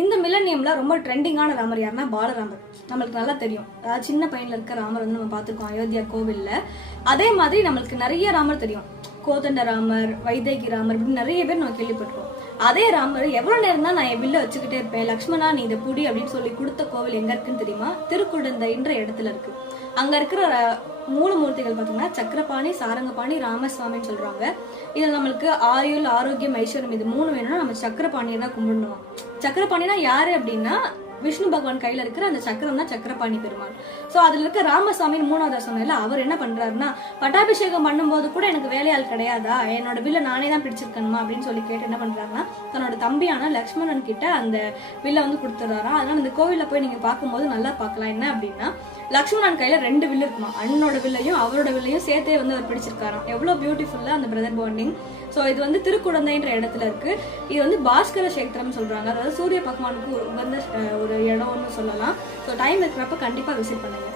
இந்த மில்லனியம்ல ரொம்ப ட்ரெண்டிங்கான ராமர் யாருன்னா பாலராமர். நம்மளுக்கு நல்லா தெரியும், அதாவது சின்ன பையன்ல இருக்க ராமர் வந்து நம்ம பார்த்துருக்கோம் அயோத்தியா கோவில்ல. அதே மாதிரி நம்மளுக்கு நிறைய ராமர் தெரியும், கோதண்ட ராமர், வைதேகி ராமர், இப்படி நிறைய பேர் நம்ம கேள்விப்பட்டிருக்கோம். அதே ராமர் எவ்வளவு நேரம் தான் நான் என் வில்ல வச்சுக்கிட்டே இருப்பேன், லக்ஷ்மணா நீ இதை புடி அப்படின்னு சொல்லி கொடுத்த கோவில் எங்க இருக்குன்னு தெரியுமா? திருக்குடந்தைன்ற இடத்துல இருக்கு. அங்க இருக்கிற மூலமூர்த்திகள் பாத்தீங்கன்னா சக்கரபாணி, சாரங்கபாணி, ராமசுவாமின்னு சொல்றாங்க. இது நம்மளுக்கு ஆயுள், ஆரோக்கியம், ஐஸ்வர்யம் இது 3 வேணும்னா நம்ம சக்கரபாணியை தான் கும்பிடணும். சக்கரபாணினா யாரு அப்படின்னா விஷ்ணு பகவான் கையில இருக்கிற அந்த சக்கரம் தான் சக்கரபாணி பெருமாள். சோ அதுல இருக்க ராமசாமின்னு 3வது சொன்னல, அவர் என்ன பண்றாருன்னா பட்டாபிஷேகம் பண்ணும்போது கூட எனக்கு வேலையாள் கிடையாதா, என்னோட வில்ல நானே தான் பிடிச்சிருக்கணுமா அப்படின்னு சொல்லி கேட்டு என்ன பண்றாருன்னா தன்னோட தம்பியான லக்ஷ்மணன் கிட்ட அந்த வில்ல வந்து கொடுத்துறாராம். அதனால இந்த கோவில்ல போய் நீங்க பார்க்கும்போது நல்லா பார்க்கலாம். என்ன அப்படின்னா லக்ஷ்மணன் கையில 2 வில்லு இருக்குமா, அண்ணனோட வில்லையும் அவரோட வில்லையும் சேர்த்தே வந்து அவர் பிடிச்சிருக்காராம். எவ்வளவு பியூட்டிஃபுல்லா அந்த பிரதர் பாண்டிங். ஸோ இது வந்து திருக்குடந்தைன்ற இடத்துல இருக்கு. இது வந்து பாஸ்கர கஷேத்திரம் சொல்றாங்க, அதாவது சூரிய பகவானுக்கு உகந்த ஒரு இடம்னு சொல்லலாம். ஸோ டைம் இருக்கிறப்ப கண்டிப்பா விசிட் பண்ணுங்க.